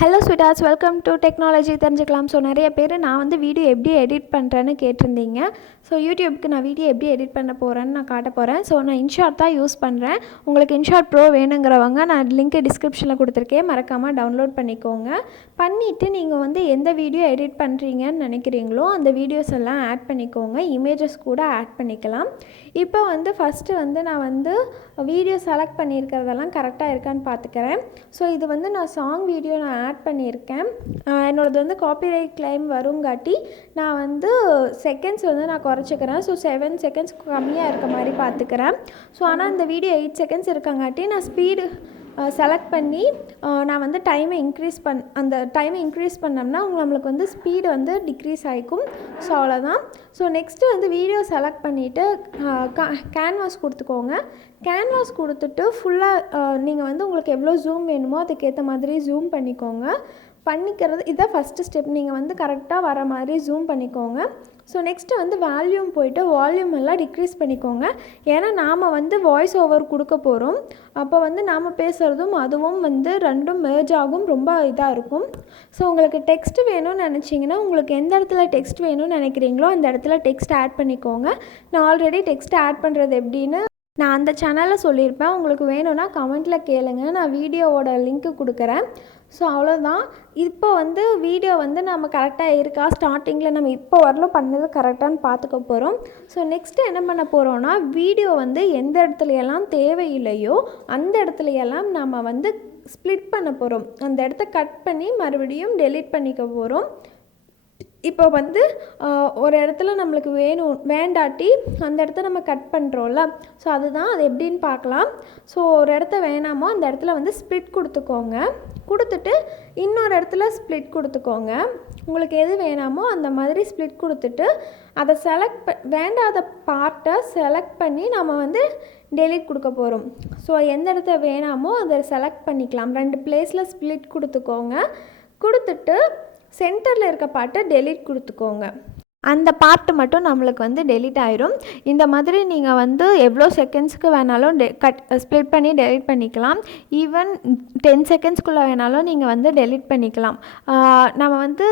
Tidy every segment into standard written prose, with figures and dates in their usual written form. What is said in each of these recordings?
Hello ஸ்வீட்டார்ஸ், welcome to technology தெரிஞ்சுக்கலாம். So நிறைய பேர் நான் வந்து வீடியோ எப்படி எடிட் பண்ணுறேன்னு கேட்டிருந்தீங்க. ஸோ யூடியூப்க்கு நான் வீடியோ எப்படி எடிட் பண்ண போகிறேன்னு நான் காட்ட போகிறேன். ஸோ நான் இன்ஷாட் தான் யூஸ் பண்ணுறேன். உங்களுக்கு இன்ஷாட் ப்ரோ வேணுங்கிறவங்க நான் லிங்க் டிஸ்கிரிப்ஷனில் கொடுத்துருக்கேன், மறக்காமல் டவுன்லோட் பண்ணிக்கோங்க. பண்ணிவிட்டு நீங்கள் வந்து எந்த வீடியோ எடிட் பண்ணுறீங்கன்னு நினைக்கிறீங்களோ அந்த வீடியோஸ் எல்லாம் ஆட் பண்ணிக்கோங்க. இமேஜஸ் கூட ஆட் பண்ணிக்கலாம். இப்போ வந்து ஃபஸ்ட்டு வந்து நான் வந்து வீடியோ செலக்ட் பண்ணியிருக்கிறதெல்லாம் கரெக்டாக இருக்கான்னு பார்த்துக்கிறேன். ஸோ இது வந்து நான் சாங் வீடியோ நான் ஆட் பண்ணியிருக்கேன். என்னோடது வந்து காப்பிரைட் கிளைம் வருங்காட்டி நான் வந்து செகண்ட்ஸ் வந்து நான் குறைச்சிக்கிறேன். ஸோ 7 செகண்ட்ஸ் கம்மியாக இருக்க மாதிரி பார்த்துக்கிறேன். ஸோ ஆனால் இந்த வீடியோ 8 செகண்ட்ஸ் இருக்கங்காட்டி நான் ஸ்பீடு செலக்ட் பண்ணி நான் வந்து டைமை இன்க்ரீஸ் பண்ணோம்னா நம்மளுக்கு வந்து ஸ்பீடு வந்து டிக்ரீஸ் ஆகிக்கும். ஸோ அவ்வளோதான். ஸோ நெக்ஸ்ட்டு வந்து வீடியோ செலக்ட் பண்ணிவிட்டு கேன்வாஸ் கொடுத்துக்கோங்க. கேன்வாஸ் கொடுத்துட்டு ஃபுல்லாக நீங்கள் வந்து உங்களுக்கு எவ்வளோ ஜூம் வேணுமோ அதுக்கேற்ற மாதிரி ஜூம் பண்ணிக்கிறது இதான் ஃபஸ்ட்டு ஸ்டெப். நீங்கள் வந்து கரெக்டாக வர மாதிரி ஜூம் பண்ணிக்கோங்க. ஸோ நெக்ஸ்ட்டு வந்து வால்யூம் போய்ட்டு வால்யூம் எல்லாம் டிக்ரீஸ் பண்ணிக்கோங்க. ஏன்னா நாம் வந்து வாய்ஸ் ஓவர் கொடுக்க போகிறோம். அப்போ வந்து நாம் பேசுகிறதும் அதுவும் வந்து ரெண்டும் மெர்ஜ் ஆகும், ரொம்ப இதாக இருக்கும். ஸோ உங்களுக்கு டெக்ஸ்ட் வேணும்னு நினச்சிங்கன்னா உங்களுக்கு எந்த இடத்துல டெக்ஸ்ட் வேணும்னு நினைக்கிறீங்களோ அந்த இடத்துல டெக்ஸ்ட் ஆட் பண்ணிக்கோங்க. நான் ஆல்ரெடி டெக்ஸ்ட் ஆட் பண்ணுறது எப்படின்னு நான் அந்த சேனலில் சொல்லியிருப்பேன். உங்களுக்கு வேணும்னா கமெண்ட்டில் கேளுங்க, நான் வீடியோவோட லிங்க்கு கொடுக்குறேன். ஸோ அவ்வளோதான். இப்போ வந்து வீடியோ வந்து நம்ம கரெக்டாக இருக்கா, ஸ்டார்டிங்கில் நம்ம இப்போ வரலும் பண்ணது கரெக்டானு பார்த்துக்க போகிறோம். ஸோ நெக்ஸ்ட்டு என்ன பண்ண போகிறோன்னா, வீடியோ வந்து எந்த இடத்துலையெல்லாம் தேவையில்லையோ அந்த இடத்துலையெல்லாம் நம்ம வந்து ஸ்ப்ளிட் பண்ண போகிறோம். அந்த இடத்த கட் பண்ணி மறுபடியும் டெலீட் பண்ணிக்க போகிறோம். இப்போ வந்து ஒரு இடத்துல நம்மளுக்கு வேண்டாட்டி அந்த இடத்த நம்ம கட் பண்ணுறோம்ல, ஸோ அதுதான் அது எப்படின்னு பார்க்கலாம். ஸோ ஒரு இடத்த வேணாமோ அந்த இடத்துல வந்து ஸ்ப்ளிட் கொடுத்துக்கோங்க. கொடுத்துட்டு இன்னொரு இடத்துல ஸ்ப்ளிட் கொடுத்துக்கோங்க. உங்களுக்கு எது வேணாமோ அந்த மாதிரி ஸ்ப்ளிட் கொடுத்துட்டு அதை வேண்டாத பார்ட்டை செலக்ட் பண்ணி நம்ம வந்து டெலீட் கொடுக்க போகிறோம். ஸோ எந்த இடத்த வேணாமோ அதை செலக்ட் பண்ணிக்கலாம். 2 பிளேஸில் ஸ்ப்ளிட் கொடுத்துக்கோங்க. கொடுத்துட்டு சென்டரில் இருக்க பார்ட்டை டெலீட் கொடுத்துக்கோங்க. அந்த பார்ட்டு மட்டும் நம்மளுக்கு வந்து டெலீட் ஆயிரும். இந்த மாதிரி நீங்கள் வந்து எவ்வளோ செகண்ட்ஸ்க்கு வேணாலும் ஸ்ப்ளிட் பண்ணி டெலீட் பண்ணிக்கலாம். ஈவன் 10 செகண்ட்ஸ்க்குள்ளே வேணாலும் நீங்கள் வந்து டெலீட் பண்ணிக்கலாம். நம்ம வந்து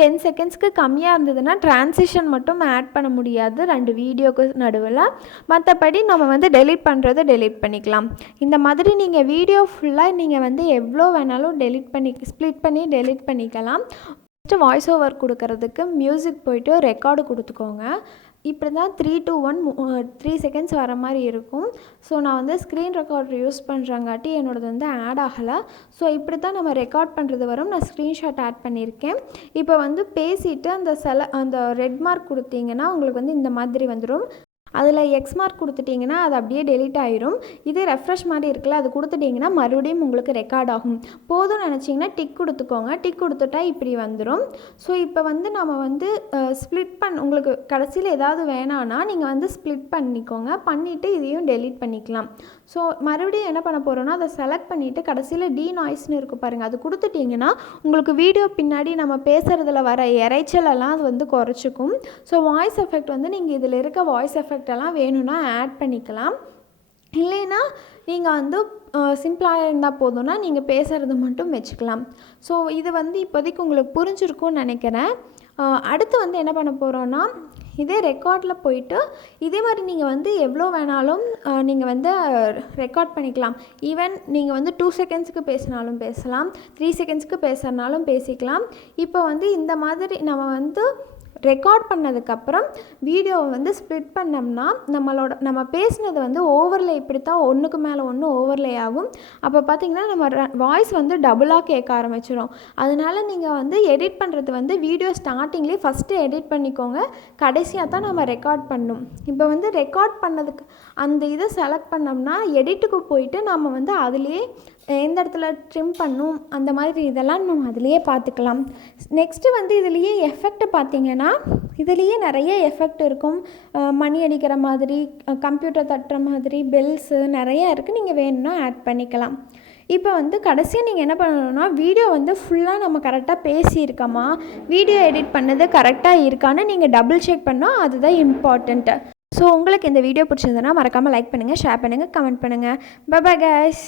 10 செகண்ட்ஸ்க்கு கம்மியாக இருந்ததுன்னா ட்ரான்சிஷன் மட்டும் ஆட் பண்ண முடியாது 2 வீடியோக்கு நடுவில். மற்றபடி நம்ம வந்து டெலீட் பண்ணுறது டெலீட் பண்ணிக்கலாம். இந்த மாதிரி நீங்கள் வீடியோ ஃபுல்லாக நீங்கள் வந்து எவ்வளோ வேணாலும் ஸ்ப்ளிட் பண்ணி டெலீட் பண்ணிக்கலாம். ஃபஸ்ட்டு வாய்ஸ் ஓவர் கொடுக்கறதுக்கு மியூசிக் போய்ட்டு ரெக்கார்டு கொடுத்துக்கோங்க. இப்படி தான் 3 to 1 3 செகண்ட்ஸ் வர மாதிரி இருக்கும். ஸோ நான் வந்து ஸ்க்ரீன் ரெக்கார்டர் யூஸ் பண்ணுறங்காட்டி என்னோடது வந்து ஆட் ஆகலை. ஸோ இப்படி தான் நம்ம ரெக்கார்ட் பண்ணுறது வரும். நான் ஸ்க்ரீன்ஷாட் ஆட் பண்ணியிருக்கேன். இப்போ வந்து பேசிவிட்டு அந்த ரெட் மார்க் கொடுத்தீங்கன்னா உங்களுக்கு வந்து இந்த மாதிரி வந்துடும். அதில் எக்ஸ் மார்க் கொடுத்துட்டிங்கன்னா அது அப்படியே டெலீட் ஆயிரும். இதே ரெஃப்ரெஷ் மாதிரி இருக்குல்ல, அது கொடுத்துட்டிங்கன்னா மறுபடியும் உங்களுக்கு ரெக்கார்ட் ஆகும். போதும் நினச்சிங்கன்னா டிக் கொடுத்துக்கோங்க. டிக் கொடுத்துட்டா இப்படி வந்துடும். ஸோ இப்போ வந்து நம்ம வந்து உங்களுக்கு கடைசியில் ஏதாவது வேணான்னா நீங்கள் வந்து ஸ்ப்ளிட் பண்ணிக்கோங்க. பண்ணிவிட்டு இதையும் டெலீட் பண்ணிக்கலாம். ஸோ மறுபடியும் என்ன பண்ண போகிறோன்னா அதை செலக்ட் பண்ணிவிட்டு கடைசியில் நாய்ஸ்னு இருக்கும் பாருங்கள், அது கொடுத்துட்டிங்கன்னா உங்களுக்கு வீடியோ பின்னாடி நம்ம பேசுகிறதுல வர இறைச்சலெல்லாம் அது வந்து குறைச்சிக்கும். ஸோ வாய்ஸ் எஃபெக்ட் வந்து நீங்கள் இதில் இருக்க வாய்ஸ் எஃபெக்ட் எல்லாம் வேணும்னா ஆட் பண்ணிக்கலாம். இல்லைன்னா நீங்கள் வந்து சிம்பிளாக இருந்தால் போதும்னா நீங்கள் பேசுகிறது மட்டும் வச்சுக்கலாம். ஸோ இது வந்து இப்போதைக்கு உங்களுக்கு புரிஞ்சிருக்கும்னு நினைக்கிறேன். அடுத்து வந்து என்ன பண்ண போகிறோன்னா, இதே ரெக்கார்டில் போயிட்டு இதே மாதிரி நீங்கள் வந்து எவ்வளோ வேணாலும் நீங்கள் வந்து ரெக்கார்ட் பண்ணிக்கலாம். ஈவன் நீங்கள் வந்து 2 செகண்ட்ஸுக்கு பேசினாலும் பேசலாம், 3 செகண்ட்ஸுக்கு பேசுகிறனாலும் பேசிக்கலாம். இப்போ வந்து இந்த மாதிரி நம்ம வந்து ரெக்கார்ட் பண்ணதுக்கப்புறம் வீடியோவை வந்து ஸ்ப்ளிட் பண்ணோம்னா நம்ம பேசினது வந்து ஓவர்லே இப்படி தான் ஒன்றுக்கு மேலே ஒன்று ஓவர்லே ஆகும். அப்போ பார்த்திங்கன்னா நம்ம வாய்ஸ் வந்து டபுளாக கேட்க ஆரம்பிச்சிடும். அதனால நீங்கள் வந்து எடிட் பண்ணுறது வந்து வீடியோ ஸ்டார்டிங்லேயே ஃபஸ்ட்டு எடிட் பண்ணிக்கோங்க. கடைசியாக தான் நம்ம ரெக்கார்ட் பண்ணணும். இப்போ வந்து ரெக்கார்ட் பண்ணதுக்கு அந்த இதை செலக்ட் பண்ணோம்னா எடிட்டுக்கு போயிட்டு நம்ம வந்து அதுலேயே எந்த இடத்துல ட்ரிம் பண்ணும் அந்த மாதிரி இதெல்லாம் நம்ம அதிலேயே பார்த்துக்கலாம். நெக்ஸ்ட்டு வந்து இதுலேயே எஃபெக்ட் பார்த்திங்கன்னா இதுலேயே நிறைய எஃபெக்ட் இருக்கும். மணி அடிக்கிற மாதிரி, கம்ப்யூட்டர் தட்டுற மாதிரி, பெல்ஸு நிறைய இருக்குது. நீங்கள் வேணும்னா ஆட் பண்ணிக்கலாம். இப்போ வந்து கடைசியாக நீங்கள் என்ன பண்ணணும்னா, வீடியோ வந்து ஃபுல்லாக நம்ம கரெக்டாக பேசியிருக்கோமா, வீடியோ எடிட் பண்ணது கரெக்டாக இருக்கான்னு நீங்கள் டபுள் செக் பண்ணால் அதுதான் இம்பார்ட்டண்ட்டு. ஸோ உங்களுக்கு இந்த வீடியோ பிடிச்சிருந்ததுன்னா மறக்காமல் லைக் பண்ணுங்கள், ஷேர் பண்ணுங்கள், கமெண்ட் பண்ணுங்கள். Bye bye guys.